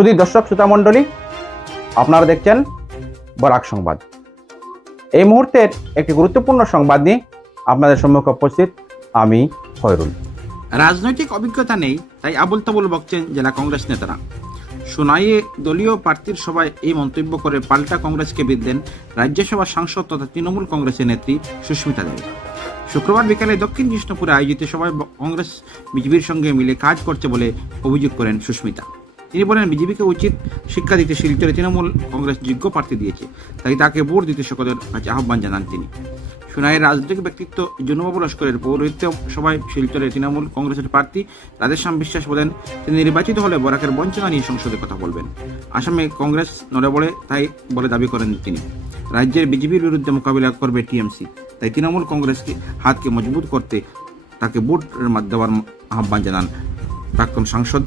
সুধী দর্শক শ্রোতা মণ্ডলী, আপনারা দেখছেন বরাক সংবাদ। এই মুহূর্তের একটি গুরুত্বপূর্ণ সংবাদ নিয়ে আপনাদের সম্মুখে উপস্থিত আমি খয়রুল। রাজনৈতিক অভিজ্ঞতা নেই তাই আবুল তাবুল বকছেন জেলা কংগ্রেস নেতারা। সোনাইয়ে দলীয় প্রার্থীর সভায় এই মন্তব্য করে পাল্টা কংগ্রেসকে বিদ দেন রাজ্যসভার সাংসদ তথা তৃণমূল কংগ্রেসের নেত্রী সুস্মিতা দেব। শুক্রবার বিকালে দক্ষিণ কৃষ্ণপুরে আয়োজিত সভায় কংগ্রেস বিজেপির সঙ্গে মিলে কাজ করছে বলে অভিযোগ করেন সুস্মিতা। তিনি বলেন, বিজেপিকে উচিত শিক্ষা দিতে শিলচরে তৃণমূল কংগ্রেস যোগ্য প্রার্থী দিয়েছে, তাই তাকে ভোট দিতে সকলের কাছে আহ্বান জানান তিনি। সোনাইয়ের রাজনৈতিক ব্যক্তিত্ব জুনুবাবু লস্করের পৌরহিত্য সভায় শিলচরে তৃণমূল কংগ্রেসের প্রার্থী রাধেশ্যাম বিশ্বাস বলেন, তিনি নির্বাচিত হলে বরাকের বঞ্চনা নিয়ে সংসদে কথা বলবেন। আসামে কংগ্রেস নড়ে বড়ে তাই বলে দাবি করেন তিনি। রাজ্যের বিজেপির বিরুদ্ধে মোকাবিলা করবে টিএমসি, তাই তৃণমূল কংগ্রেসকে হাতকে মজবুত করতে তাকে ভোট দেওয়ার আহ্বান জানান প্রাক্তন সাংসদ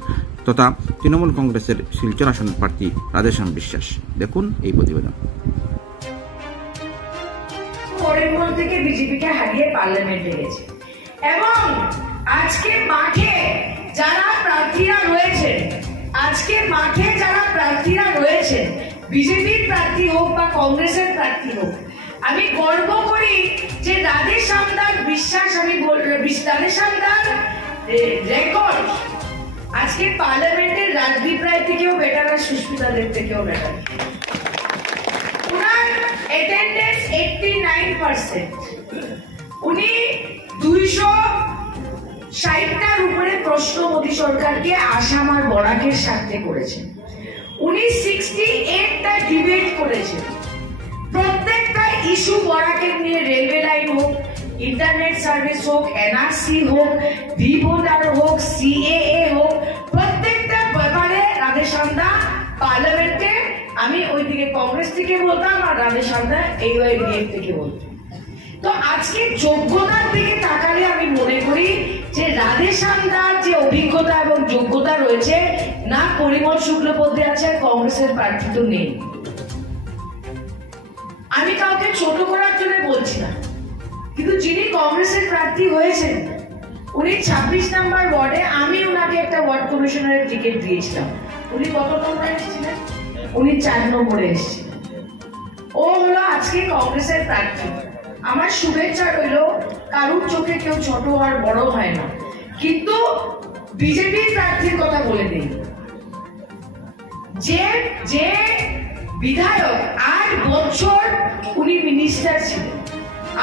তথা তৃণমূল কংগ্রেসের শিলচর আসনের প্রার্থী রাধেশ্যাম বিশ্বাস। দেখুন এই প্রতিবেদন। করিমগঞ্জ থেকে বিজেপিকে হারিয়ে পার্লামেন্টে গেছে এবং আজকে মাঠে যারা প্রার্থীরা রয়েছেন বিজেপির প্রার্থী হোক বা কংগ্রেসের প্রার্থী হোক, আমি গর্ব করি যে রাধেশ্যাম বিশ্বাস রাধেশ্যামদার রেকর্ড আজকে পার্লামেন্টের রাজদীপ রায় থেকেও বেটার আর সুস্মিতা দেব থেকেও বেটার। উনার অ্যাটেন্ডেন্স 89%। উনি 260টার উপরে প্রশ্ন মোদী সরকারকে আসাম আর বরাকের স্বার্থে করেছেন। উনি 68টা ডিবেট করেছেন। প্রত্যেকটা ইস্যু বরাকের নিয়ে, রেলওয়ে লাইন হোক, ইন্টারনেট সার্ভিস হোক, এনআরসি হোক, ভিভোটার হোক, সিএএ হোক, প্রত্যেকটা ব্যাপারে রাধেশ্যামদা পার্লামেন্টে, আমি ওইদিকে কংগ্রেস থেকে বলতাম আর রাধেশ্যামদা এই ওয়াইডিএফ থেকে বলতাম। তো আজকে যোগ্যতার দিকে তাকালে আমি মনে করি যে রাধেশ্যামদার যে অভিজ্ঞতা এবং যোগ্যতা রয়েছে, না পরিমল শুক্লবৈদ্য আছে, কংগ্রেসের প্রার্থী তো নেই। আমি কাউকে ছোট করার জন্য বলছি না, কিন্তু যিনি কংগ্রেসের প্রার্থী হয়েছেন উনি 26 নম্বর ওয়ার্ডে, আমি ওনাকে একটা ওয়ার্ড কমিশনারের টিকিট দিয়েছিলাম। উনি কত নম্বরে এসেছিলেন? উনি 4 নম্বরে এসেছিলেন। ও হলো আজকে কংগ্রেসের প্রার্থী। আমার শুভেচ্ছা রইল, কারুর চোখে কেউ ছোট আর বড় হয় না, কিন্তু বিজেপির প্রার্থীর কথা বলে দিই, যে বিধায়ক 8 বছর উনি মিনিস্টার ছিলেন,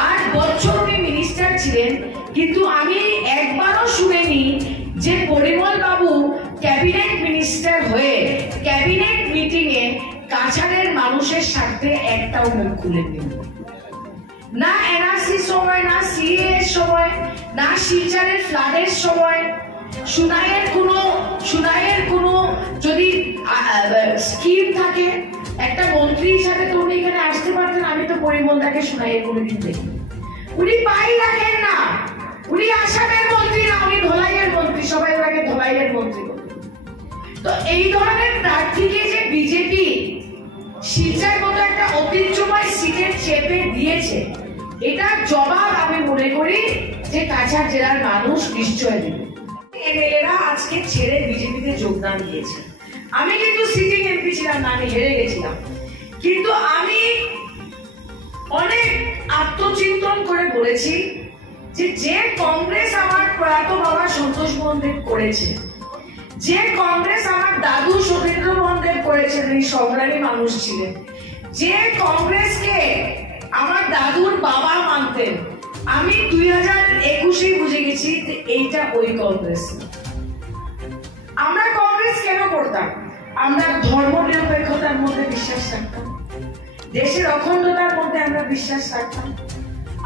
8 বছর উনি মিনিস্টার ছিলেন, কিন্তু আমি একবারও শুনিনি যে পরিমল বাবু ক্যাবিনেট মিনিস্টার হয়ে ক্যাবিনেট মিটিং এ কাছাড়ের মানুষের স্বার্থে একটাও মুখ খুলেননি। না এনআরসি সময়, না সিএ এর সময়, না শিলচরের ফ্লাডের সময়, সুনাইয়ের কোনো যদি স্কিম থাকে, একটা মন্ত্রী হিসাবে তো উনি এখানে আসতে পারতেন। আমি তো পরিমলদাকে সুনাইয়ের কোনোদিন দেখি, উনি পাই রাখেন না। উনি আসামের মন্ত্রী না, উনি ধলাইয়ের মন্ত্রী, সবাই ওনাকে ধলাইয়ের মন্ত্রী বলে। তো এই ধরনের প্রার্থীকে যে বিজেপি শিলচর মতো একটা ঐতিহ্যময় সিটের চেপে দিয়েছে, এটার জবাব আমি মনে করি যে কাছাড় জেলার মানুষ নিশ্চয় দেবে। এমএলএরা আজকে ছেড়ে বিজেপিতে যোগদান দিয়েছে। আমি কিন্তু সিটিং এমপি ছিলাম না, আমি হেরে গেছিলাম, কিন্তু আমি অনেক আত্মচিন্তন করে বলেছি যে কংগ্রেস আমার প্রয়াত বাবা সন্তোষ মোহন দেব করেছে, যে কংগ্রেস আমার দাদু সতীন্দ্র মোহন দেব করেছেন, এই সংগ্রামী মানুষ ছিলেন, যে কংগ্রেসকে আমার দাদুর বাবা মানতেন, আমি 2021 বুঝে গেছি যে এইটা ওই কংগ্রেস। আমরা কংগ্রেস কেন করতাম? আমরা ধর্ম নিরপেক্ষতার মধ্যে বিশ্বাস রাখতাম, দেশের অখণ্ডতার মধ্যে আমরা বিশ্বাস রাখতাম।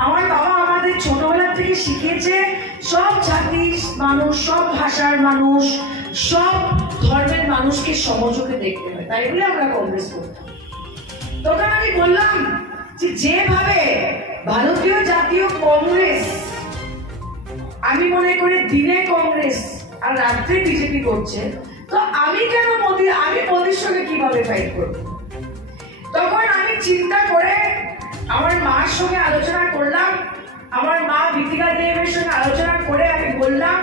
আমার বাবা আমাদের ছোটবেলা থেকে শিখিয়েছে সব জাতির মানুষ, সব ভাষার মানুষ, সব ধর্মের মানুষকে সমচোখে দেখতে হয়, তাই বলে আমরা কংগ্রেস করতাম। তখন আমি বললাম যে যেভাবে ভারতীয় জাতীয় কংগ্রেস, আমি মনে করি দিনে কংগ্রেস আর রাত্রে বিজেপি করছে, তো আমি কেন আমি মোদির সঙ্গে কিভাবে ফাইট করব? তখন আমি চিন্তা করে আমার মার সঙ্গে আলোচনা করলাম, আমার মা বিতিকা দেবের সঙ্গে আলোচনা করে আমি বললাম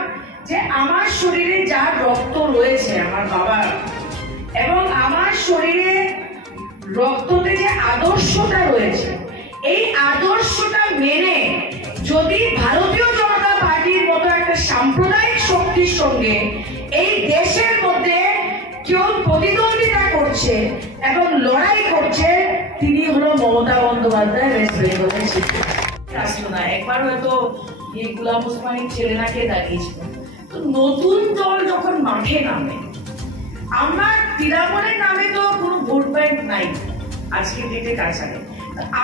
যে আমার শরীরে যা রক্ত রয়েছে আমার বাবার এবং শরীরে রক্ততে যে আদর্শটা রয়েছে, এই আদর্শটা মেনে যদি ভারতীয় জনতা পার্টির মতো একটা সাম্প্রদায়িক শক্তির সঙ্গে এই দেশের মধ্যে কেউ প্রতিদ্বন্দ্বিতা করছে এবং লড়াই করছে, তিনি হলো মমতা বন্দ্যোপাধ্যায়, ওয়েস্ট বেঙ্গলের আসলো না। একবার হয়তো এই গুলাম ওসমানী ছেলেনাকে দাঁড়িয়েছিল। তো নতুন দল যখন মাঠে নামে, আমার তৃণমূলের নামে তো কোনো ভোট ব্যাংক নাই আজকে ডেটে কাছাড়ে।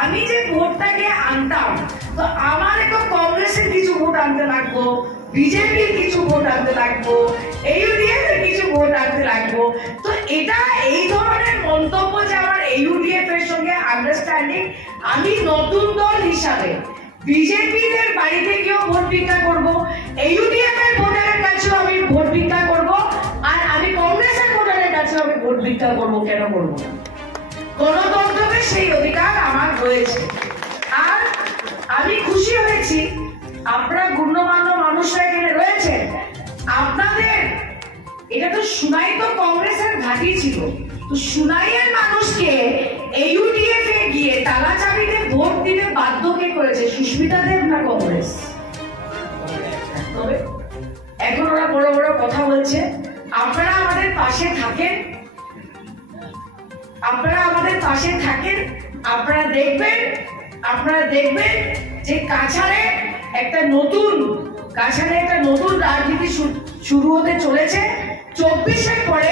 আমি যে ভোটটাকে আনতাম, তো আমার তো কংগ্রেসের কিছু ভোট আনতে লাগবো, বিজেপির কিছু ভোট আনতে লাগবো, ইউডিএফ এর কিছু ভোট আনতে লাগবো। তো এটা এই ধরনের মন্তব্য যে আমার ইউডিএফ এর সঙ্গে আন্ডারস্ট্যান্ডিং, আমি নতুন দল হিসাবে বিজেপিদের বাড়িতে গিয়েও ভোট ভিক্ষা করবো, ইউডিএফ এর ভোটারের কাছেও আমি ভোট ভিক্ষা করবো, আর আমি কংগ্রেসের ভোটারের কাছেও আমি ভোট ভিক্ষা করবো। কেন করবো না? গণতন্ত্রের সেই অধিকার আমার রয়েছে। আর আমি খুশি হয়েছি আপনারা গণ্যমান্য মানুষরা এখানে রয়েছেন। আপনাদের এটা তো সুনাই তো কংগ্রেসের ঘাঁটি ছিল, তো সুনাইয়ের মানুষকে ইউডিএফ এ গিয়ে তালা চাবিতে ভোট দিতে বাধ্য কে করেছে? সুস্মিতা দেব না কংগ্রেস? তবে এখন ওরা বড় বড় কথা বলছে। আপনারা আমাদের পাশে থাকেন, আপনারা আমাদের পাশে থাকেন, আপনারা দেখবেন যে কাছাড়ে একটা নতুন রাজনীতি শুরু হতে চলেছে। 24-এর পরে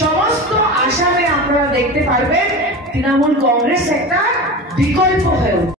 সমস্ত আসামে আপনারা দেখতে পারবেন তৃণমূল কংগ্রেস একটা বিকল্প হয়ে